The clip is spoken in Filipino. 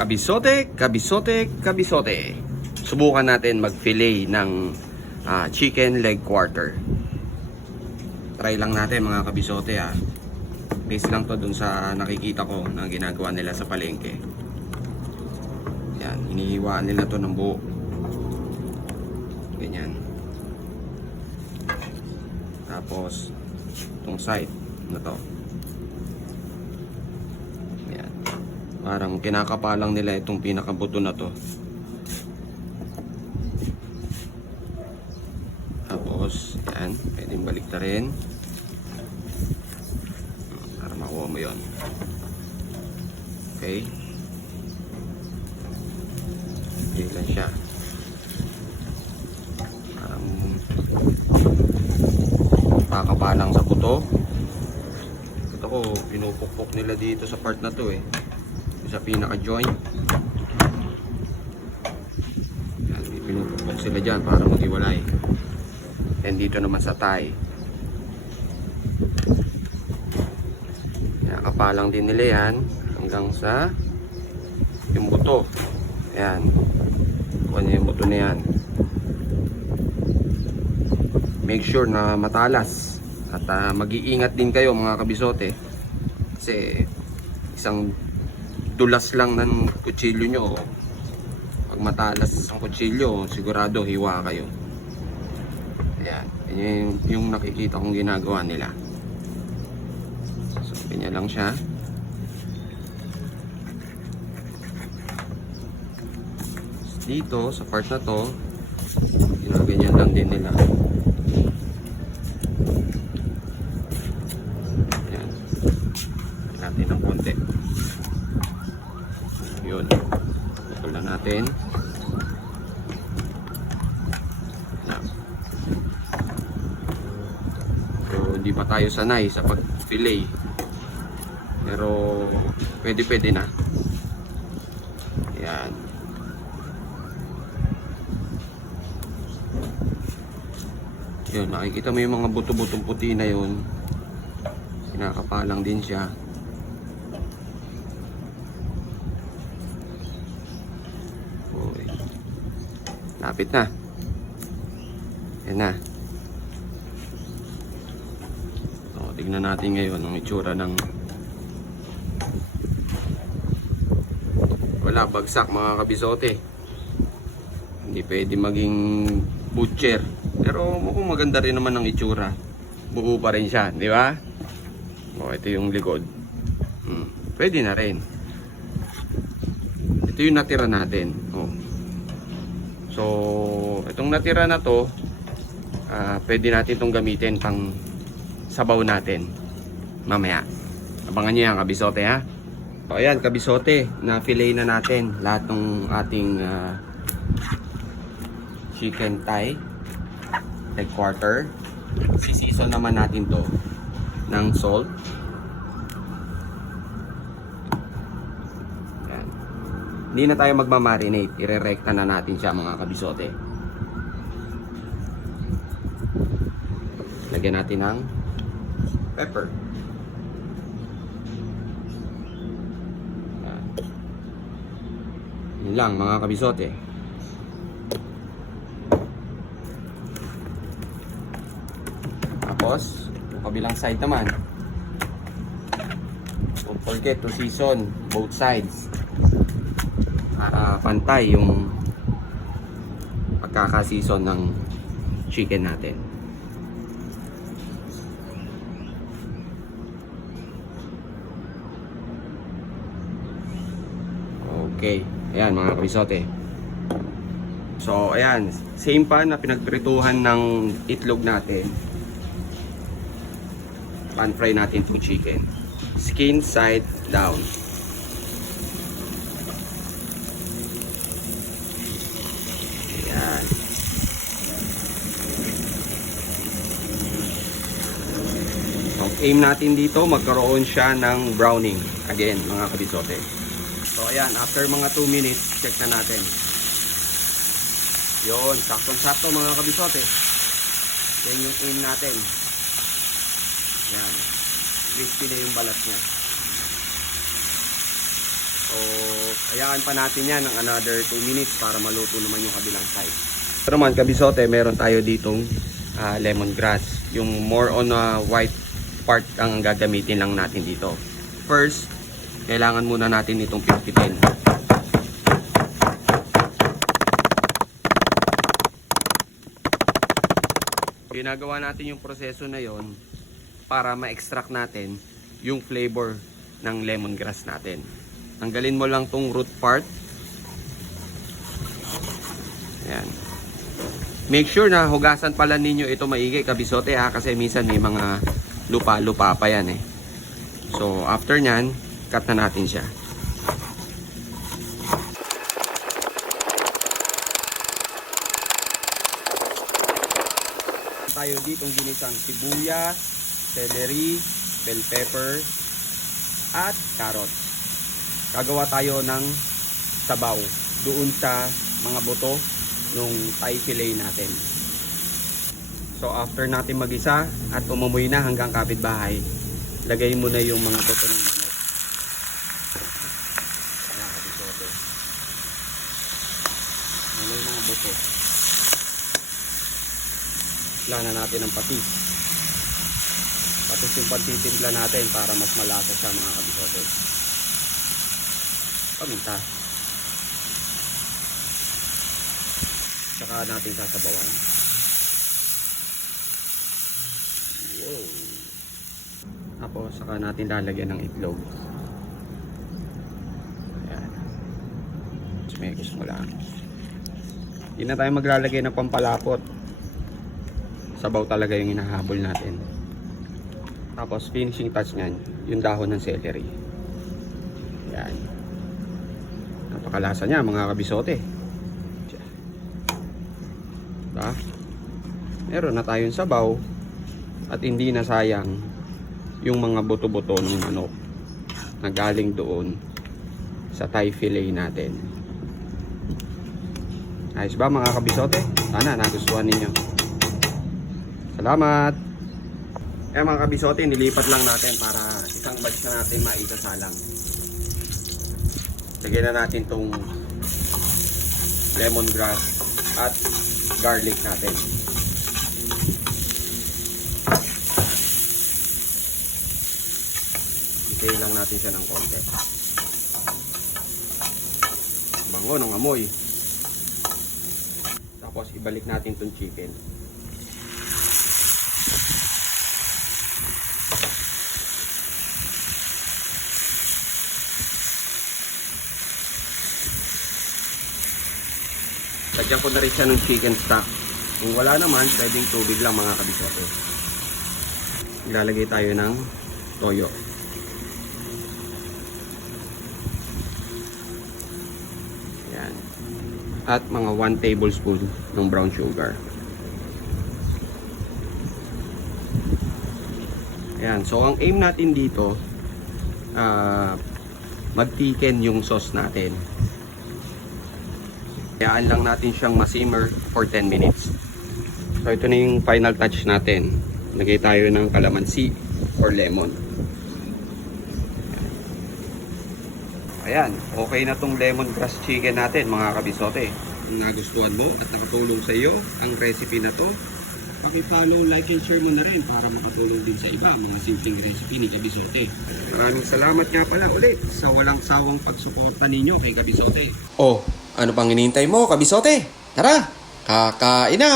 Kabisote, kabisote, kabisote. Subukan natin mag-fillet ng chicken leg quarter. Try lang natin mga kabisote ha. Base lang to dun sa nakikita ko na ginagawa nila sa palengke. Yan, hinihiwaan nila to ng buo. Ganyan. Tapos, itong side na to. Yan. Parang kinakapalang nila itong pinakabuto na to. Tapos, yan. Pwedeng baliktarin. Para makuha mo yun. Okay. Okay lang siya. Parang pakapalang sa buto. Ito ko, pinupukpok nila dito sa part na to eh. Sa pinaka-joint. Yan, pinupukpok sila dyan para mag-iwalay. And dito naman sa thigh. Kapalang din nila yan hanggang sa yung buto. Ayan. Kuha niya yung buto na yan. Make sure na matalas. At mag-iingat din kayo mga kabisote. Kasi isang dulas lang ng kutsilyo nyo. Pag matalas ang kutsilyo, sigurado hiwa kayo. Ayan. Yan yung nakikita kong ginagawa nila. So, ganyan lang siya. Dito, sa part na to, ginaganyan lang din nila. Ayan. Natin ng konti. Yun. Putol na natin. Ayan. So, hindi pa tayo sanay sa pag-fillet. Pero, pwede na. Ayan. Yun, makikita mo yung mga buto-butong puti na yun. Kinakapalang din siya. Okay. Lapit na. Yan na. So, tignan natin ngayon ang itsura ng wala, bagsak mga kabisote. Hindi pwede maging butcher. Pero mukhang maganda rin naman ang itsura. Buo pa rin siya, di ba? O, ito yung likod. Pwede na rin. Ito yung natira natin. O. So, itong natira na to, pwede natin itong gamitin pang sabaw natin. Mamaya. Abangan nyo yan, kabisote ha. So, ayan, kabisote. Na-fillet na natin lahat ng ating chicken thigh. Leg quarter. Sisison naman natin to ng salt. Yan. Hindi na tayo magmamarinate. Ire-recta na natin siya mga kabisote. Lagyan natin ng pepper. Yan. Yun lang mga kabisote. Tapos, yung kabilang side naman, don't forget to season both sides para pantay yung pagkaka-season ng chicken natin. Okay, ayan mga kabisote. So ayan, same pan na pinagprituhan ng itlog natin. Pan fry natin to chicken. Skin side down. Ayan. Ang aim natin dito, magkaroon siya ng browning. Again, mga kabisote. So ayan, after mga 2 minutes, check na natin. Yun, saktong-sakto mga kabisote. Yan yung aim natin. Yan. Crispy na yung balat niya. So, hayaan pa natin yan ng another 2 minutes para maluto naman yung kabilang side. Pero naman, kabisote, meron tayo ditong lemongrass. Yung more on white part ang gagamitin lang natin dito. First, kailangan muna natin itong pitpitin. Ginagawa natin yung proseso na yon para ma-extract natin yung flavor ng lemongrass natin. Tanggalin mo lang tong root part. Ayan. Make sure na hugasan pala ninyo ito maigi, kabisote ha, kasi minsan may mga lupa-lupa pa yan eh. So after nyan, cut na natin siya. Tayo ditong ginisang sibuyas, celery, bell pepper, at carrots. Gagawa tayo ng sabaw doon sa mga buto nung Thai fillet natin. So after natin magisa at umumoy na hanggang kapitbahay, lagay mo na yung mga buto ng manok. Ayan, kabisote. Ano yung mga buto? Timpla na natin ang patis. Patis yung pagtitimpla natin para mas malasa siya mga kabisote. Paminta. Saka natin sasabawan. Wow. Tapos saka natin lalagyan ng itlog. Ayan. Smekos mo lang. Hindi na tayo maglalagay ng pampalapot. Sabaw talaga yung hinahabol natin. Tapos finishing touch nyan, yung dahon ng celery. Yan. Napakalasa niya mga kabisote. Diba? Meron na tayong sabaw at hindi na sayang yung mga buto-buto ng manok na galing doon sa Thai fillet natin. Ayos ba mga kabisote? Sana nagustuhan ninyo. Salamat! Mga kabisote, nilipat lang natin para isang batch na natin maisasalang. Lagyan na natin tong lemongrass at garlic natin. Itay lang natin siya ng konti. Bango ng amoy. Tapos ibalik natin tong chicken. Lagyan ko na rin siya ng chicken stock. Kung wala naman, pwedeng tubig lang mga kabisote. Ilalagay tayo ng toyo. Ayan. At mga 1 tablespoon ng brown sugar. Ayan. So, ang aim natin dito, mag-thicken yung sauce natin. Hayaan lang natin siyang ma-simmer for 10 minutes. So ito na yung final touch natin. Lagay tayo ng kalamansi or lemon. Ayan, okay na tong lemongrass chicken natin mga kabisote. Kung nagustuhan mo at nakatulong sa iyo ang recipe na to, paki-follow, like and share mo na rin para makatulong din sa iba mga simpleng recipe ni Kabisote. Maraming salamat nga pala ulit sa walang sawang pagsuporta ninyo kay Kabisote. Oh, ano pang hinihintay mo, Kabisote? Tara, kakain na!